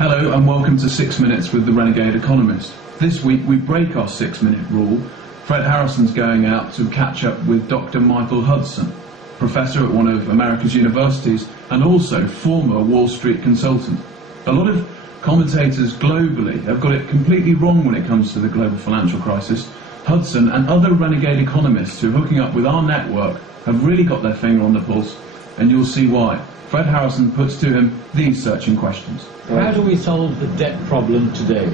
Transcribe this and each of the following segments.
Hello and welcome to 6 Minutes with the Renegade Economist. This week we break our 6-minute rule. Fred Harrison's going out to catch up with Dr. Michael Hudson, professor at one of America's universities and also former Wall Street consultant. A lot of commentators globally have got it completely wrong when it comes to the global financial crisis. Hudson and other renegade economists who are hooking up with our network have really got their finger on the pulse, and you'll see why. Fred Harrison puts to him these searching questions. How do we solve the debt problem today?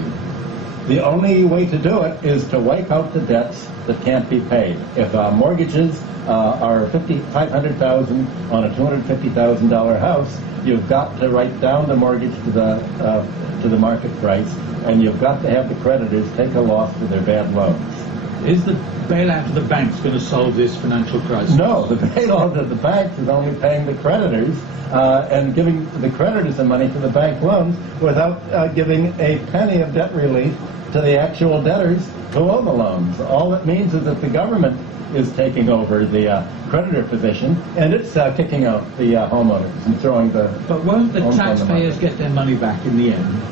The only way to do it is to wipe out the debts that can't be paid. If mortgages are $500,000 on a $250,000 house, you've got to write down the mortgage to the market price, and you've got to have the creditors take a loss for their bad loans. Is the bailout of the banks going to solve this financial crisis? No, the bailout of the banks is only paying the creditors and giving the creditors the money for the bank loans without giving a penny of debt relief to the actual debtors who own the loans. All it means is that the government is taking over the creditor position, and it's kicking out the homeowners and throwing the... But won't the taxpayers get their money back in the end?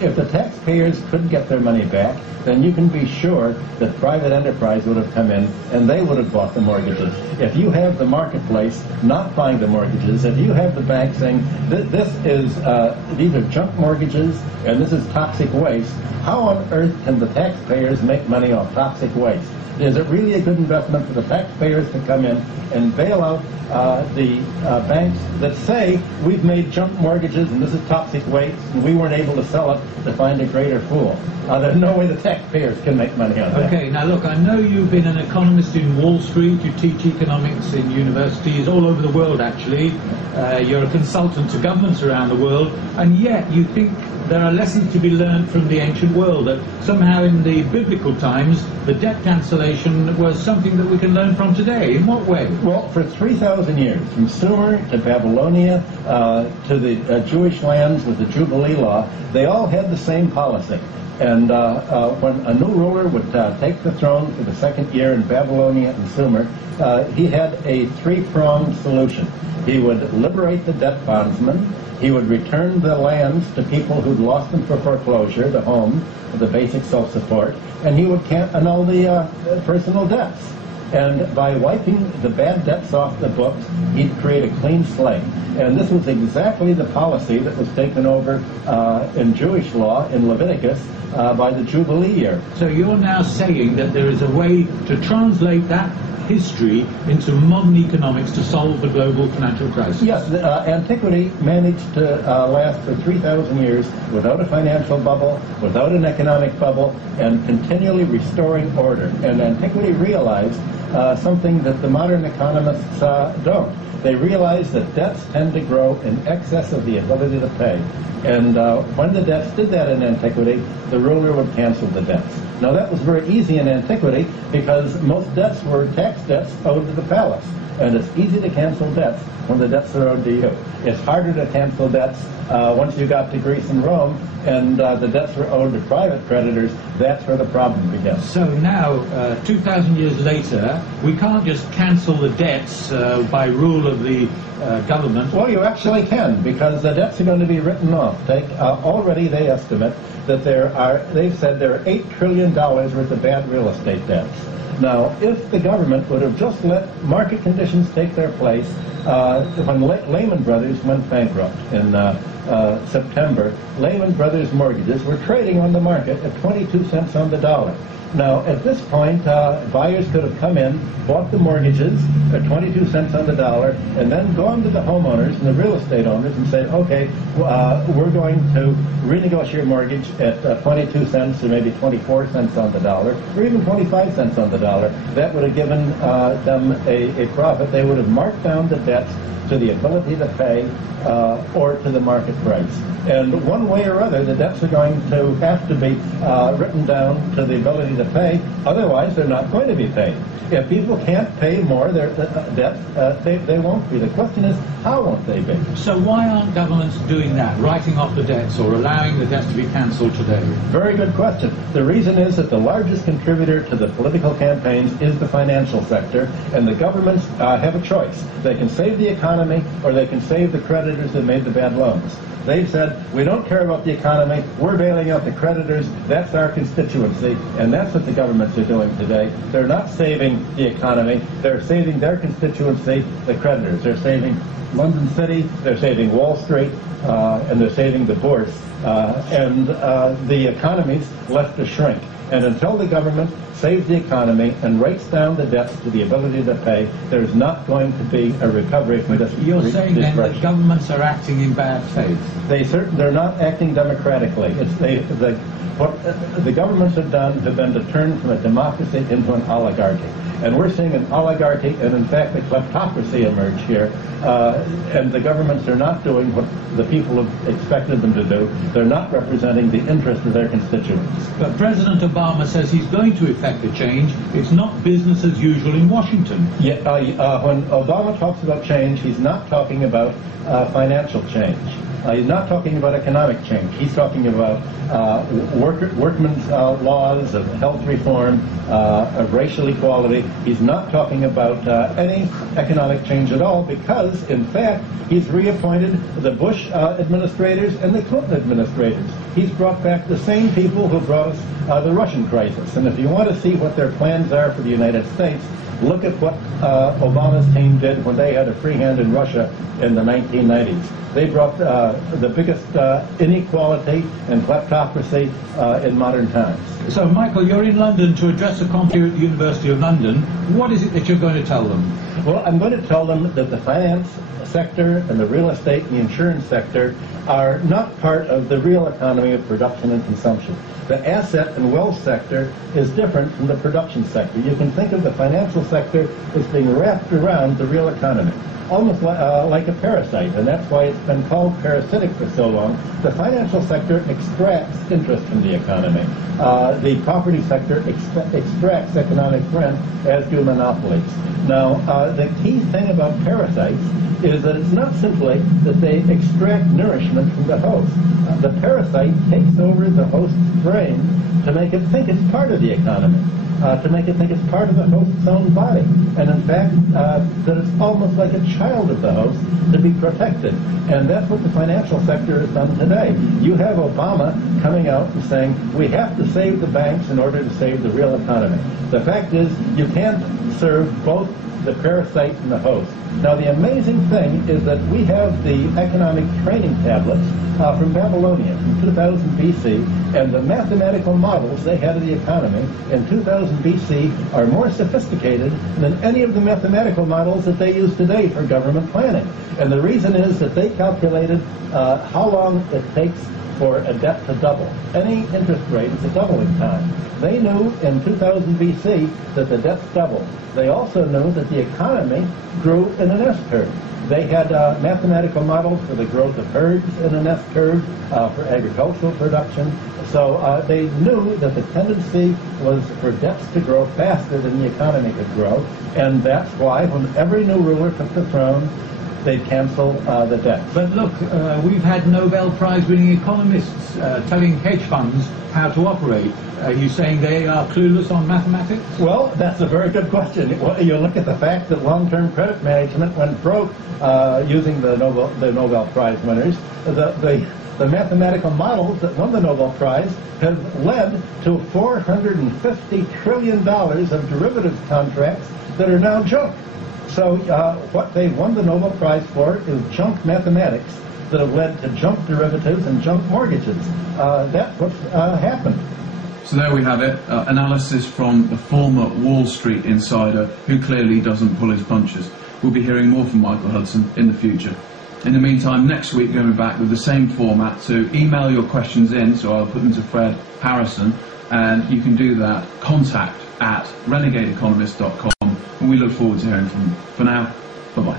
If the taxpayers couldn't get their money back, then you can be sure that private enterprise would have come in and they would have bought the mortgages. If you have the marketplace not buying the mortgages, if you have the bank saying these are junk mortgages and this is toxic waste, how on earth can the taxpayers make money off toxic waste? Is it really a good investment for the taxpayers to come in and bail out the banks that say we've made junk mortgages and this is toxic waste and we weren't able to sell it to find a greater fool? There's no way the taxpayers can make money on that. Okay, now look, I know you've been an economist in Wall Street, you teach economics in universities all over the world actually, you're a consultant to governments around the world, and yet you think there are lessons to be learned from the ancient world, that somehow in the biblical times the debt cancellation was something that we can learn from today. In what way? Well, for 3,000 years, from Sumer to Babylonia to the Jewish lands with the Jubilee law, they all had the same policy. And when a new ruler would take the throne for the second year in Babylonia and Sumer, he had a three-pronged solution. He would liberate the debt bondsmen, he would return the lands to people who'd lost them for foreclosure, the home, the basic self-support, and he would annul the personal debts. And by wiping the bad debts off the books, he'd create a clean slate. And this was exactly the policy that was taken over in Jewish law in Leviticus by the Jubilee year. So you're now saying that there is a way to translate that history into modern economics to solve the global financial crisis? Yes, antiquity managed to last for 3,000 years without a financial bubble, without an economic bubble, and continually restoring order. And antiquity realized something that the modern economists don't. They realize that debts tend to grow in excess of the ability to pay. And when the debts did that in antiquity, the ruler would cancel the debts. Now that was very easy in antiquity because most debts were tax debts owed to the palace. And it's easy to cancel debts when the debts are owed to you. It's harder to cancel debts once you got to Greece and Rome and the debts were owed to private creditors. That's where the problem begins. So now, 2,000 years later, we can't just cancel the debts by rule of the government. Well, you actually can, because the debts are going to be written off. Already they estimate that they've said there are $8 trillion worth of bad real estate debts. Now, if the government would have just let market conditions take their place, when Lehman Brothers went bankrupt in September, Lehman Brothers mortgages were trading on the market at 22 cents on the dollar. Now, at this point, buyers could have come in, bought the mortgages at 22 cents on the dollar, and then gone to the homeowners and the real estate owners and said, okay, we're going to renegotiate mortgage at 22 cents or maybe 24 cents on the dollar, or even 25 cents on the dollar. That would have given them a profit. They would have marked down the debts to the ability to pay or to the market price. And one way or other, the debts are going to have to be written down to the ability to pay. Otherwise, they're not going to be paid. If people can't pay more their debt, they won't be. The question is, how won't they be? So why aren't governments doing that, writing off the debts or allowing the debts to be cancelled today? Very good question. The reason is that the largest contributor to the political campaigns is the financial sector, and the governments have a choice. They can save the economy or they can save the creditors that made the bad loans. They've said, we don't care about the economy, we're bailing out the creditors, that's our constituency, and that's what the governments are doing today. They're not saving the economy, they're saving their constituency, the creditors. They're saving London City, they're saving Wall Street, and they're saving the bourse, and the economy's left to shrink. And until the government saves the economy and rates down the debts to the ability to pay, there's not going to be a recovery from this. You're saying then that governments are acting in bad faith? They're not acting democratically. What the governments have done have been to turn from a democracy into an oligarchy. And we're seeing an oligarchy and, in fact, a kleptocracy emerge here. And the governments are not doing what the people have expected them to do. They're not representing the interest of their constituents. But President Obama says he's going to effect a change. It's not business as usual in Washington. Yeah, when Obama talks about change, he's not talking about financial change. He's not talking about economic change. He's talking about workmen's laws, of health reform, of racial equality. He's not talking about any economic change at all because, in fact, he's reappointed the Bush administrators and the Clinton administrators. He's brought back the same people who brought us the Russian crisis. And if you want to see what their plans are for the United States, look at what Obama's team did when they had a free hand in Russia in the 1990s. They brought the biggest inequality and kleptocracy in modern times. So, Michael, you're in London to address a conference at the University of London. What is it that you're going to tell them? Well, I'm going to tell them that the finance sector and the real estate and the insurance sector are not part of the real economy of production and consumption. The asset and wealth sector is different from the production sector. You can think of the financial sector as being wrapped around the real economy, almost like a parasite, and that's why it's been called parasitic for so long. The financial sector extracts interest from the economy. The property sector extracts economic rent, as do monopolies. Now, the key thing about parasites is that it's not simply that they extract nourishment from the host. The parasite takes over the host's brain to make it think it's part of the economy. To make it think it's part of the host's own body. And in fact, that it's almost like a child of the host to be protected. And that's what the financial sector has done today. You have Obama coming out and saying, we have to save the banks in order to save the real economy. The fact is, you can't serve both the parasite and the host. Now, the amazing thing is that we have the economic training tablets from Babylonia from 2000 BC, and the mathematical models they had of the economy in 2000 BC are more sophisticated than any of the mathematical models that they use today for government planning. And the reason is that they calculated how long it takes for a debt to double. Any interest rate is a doubling time. They knew in 2000 BC that the debts doubled. They also knew that the economy grew in an S-curve. They had mathematical models for the growth of herds in an S-curve, for agricultural production. So they knew that the tendency was for debts to grow faster than the economy could grow. And that's why when every new ruler took the throne, they'd cancel the debt. But look, we've had Nobel Prize-winning economists telling hedge funds how to operate. Are you saying they are clueless on mathematics? Well, that's a very good question. You look at the fact that long-term credit management went broke using the Nobel Prize winners. The mathematical models that won the Nobel Prize have led to $450 trillion of derivatives contracts that are now junk. So what they won the Nobel Prize for is junk mathematics that have led to junk derivatives and junk mortgages. That's what's happened. So there we have it, analysis from the former Wall Street insider who clearly doesn't pull his punches. We'll be hearing more from Michael Hudson in the future. In the meantime, next week we're going to be back with the same format, so email your questions in, so I'll put them to Fred Harrison, and you can do that, contact@renegadeeconomist.com, and we look forward to hearing from you. For now, bye-bye.